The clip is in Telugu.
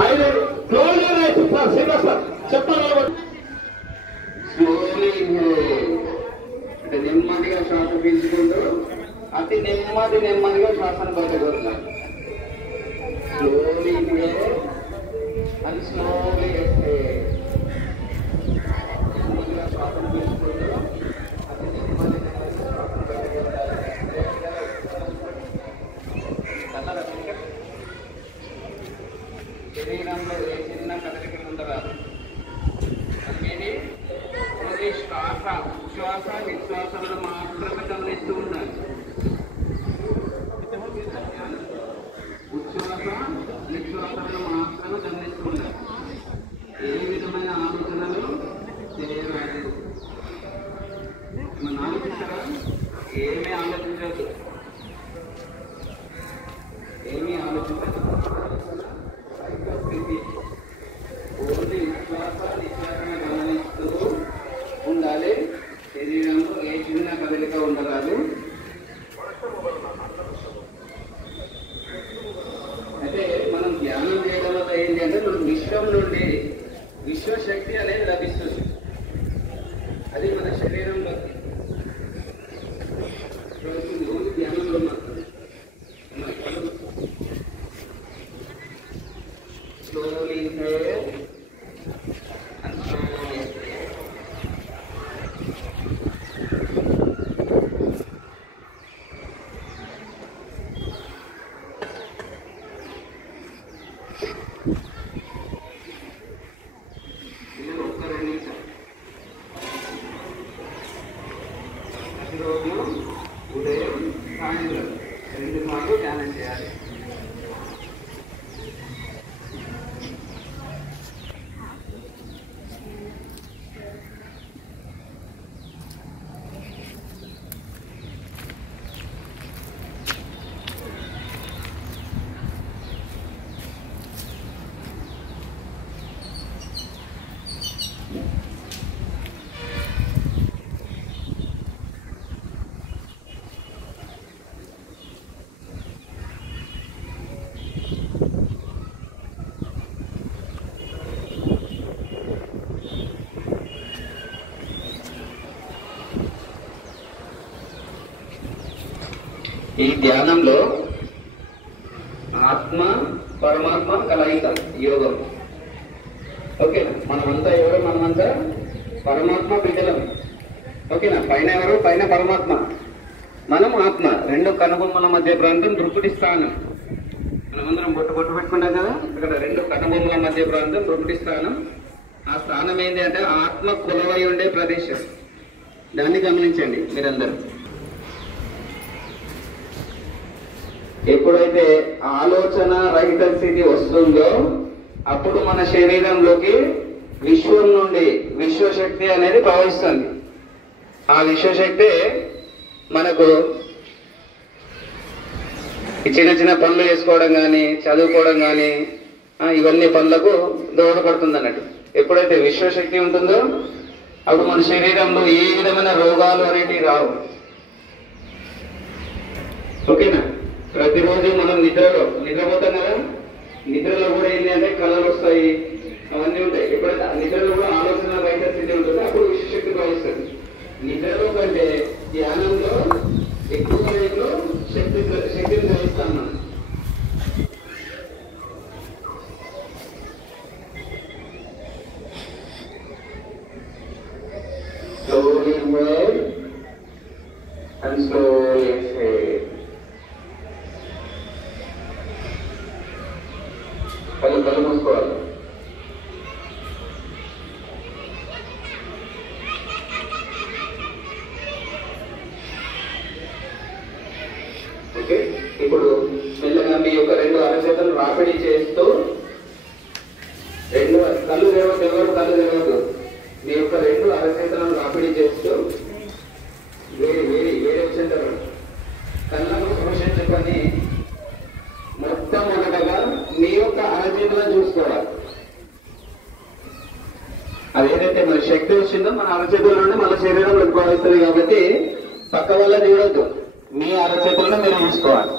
ఆయన slowly right sir Srinivas sir చెప్పాలి. స్లోలీ అంటే నెమ్మదిగా శ్వాస పీల్చుకుంటూ అతి నెమ్మదిగా శ్వాసను బయటకు వదలాలి. స్లోలీ అండ్ స్లోలీ నెమ్మదిగా శ్వాసను పీల్చుకుంటూ అతి నెమ్మదిగా శ్వాసను బయటకు వదలాలి. శరీరంలో ఏ చిన్న కదలికలు ఉండరాదు. అది శ్వాస ఉచ్ఛ్వాస నిశ్వాసాలను మాత్రమే గమనిస్తూ ఉండాలి. ఉచ్ఛ్వాస నిశ్వాసాలను మాత్రమే గమనిస్తూ ఉండాలి. ఏ విధమైన ఆలోచనలు చేయరాదు. మనం ఆలోచిస్తారా? ఏమీ ఆలోచించవద్దు. ఏమీ ఆలోచించదు. ఓన్లీ విశ్వాస నిశ్వాసను గమనిస్తూ ఉండాలి. శరీరంలో ఏ చిన్న కదలిక ఉండరాదు. అయితే మనం ధ్యానం చేయడం వల్ల ఏంటి అంటే మనకు విశ్వం నుండి విశ్వశక్తి అనేది లభిస్తుంది. అది మన శరీరంలో ఓన్లీ ధ్యానంలో మాత్రం. స్లోలీ ప్రతిరోజు ఉదయం సాయంత్రం 2 సార్లు ధ్యానం చేయాలి. ఈ ధ్యానంలో ఆత్మ పరమాత్మ కలయిక యోగం. ఓకేనా? మనమంతా ఎవరు? మనమంతా పరమాత్మ బిడ్డలం. ఓకేనా? పైన ఎవరు? పైన పరమాత్మ, మనం ఆత్మ. 2 కనుబొమ్మల మధ్య ప్రాంతం దృక్కుటి స్థానం. మనమందరం బొట్టు పెట్టుకుంటాం కదా, ఇక్కడ 2 కనుబొమ్మల మధ్య ప్రాంతం దృక్కుటి స్థానం. ఆ స్థానం ఏంటి అంటే ఆత్మ కొలవై ఉండే ప్రదేశం. దాన్ని గమనించండి మీరందరూ. ఎప్పుడైతే ఆలోచన రహిత స్థితి వస్తుందో అప్పుడు మన శరీరంలోకి విశ్వం నుండి విశ్వశక్తి అనేది ప్రవహిస్తుంది. ఆ విశ్వశక్తి మనకు చిన్న చిన్న పనులు చేసుకోవడం కానీ, చదువుకోవడం కానీ, ఇవన్నీ పనులకు దోహదపడుతుంది అన్నట్టు. ఎప్పుడైతే విశ్వశక్తి ఉంటుందో అప్పుడు మన శరీరంలో ఏ విధమైన రోగాలు అనేటివి రావు. ఓకేనా? ప్రతిరోజు మనం నిద్రపోతాం కదా, నిద్రలో కూడా ఏంటి అంటే కళలు వస్తాయి, అవన్నీ ఉంటాయి. ఎప్పుడైతే నిద్రలో కూడా ఆలోచన రహిత స్థితి ఉంటుంది అప్పుడు విశ్వశక్తి ప్రవహిస్తుంది. నిద్రలో కంటే ధ్యానంలో ఎక్కువ రేట్లో శక్తిని గ్రహిస్తాం మనం. Slowly inhale and slowly exhale. కళ్ళు మూసుకోవాలి. ఓకే, ఇప్పుడు మెల్లగా మీ యొక్క 2 అరచేతులు రాపిడి చేస్తూ, కళ్ళు తెరవద్దు, మీ యొక్క 2 అరచేతులను రాపిడి చేస్తూ వేరే విషయం కళ్ళకు సమస్య చెప్పని మొట్టమొదటగా మీ యొక్క అరచేతులను చూసుకోవాలి. అదేదైతే మన శక్తి వచ్చిందో మన అరచేతుల నుండి మన శరీరంలో ప్రవహిస్తుంది కాబట్టి పక్క వల్ల చూడొద్దు, మీ అరచేతులను మీరు చూసుకోవాలి.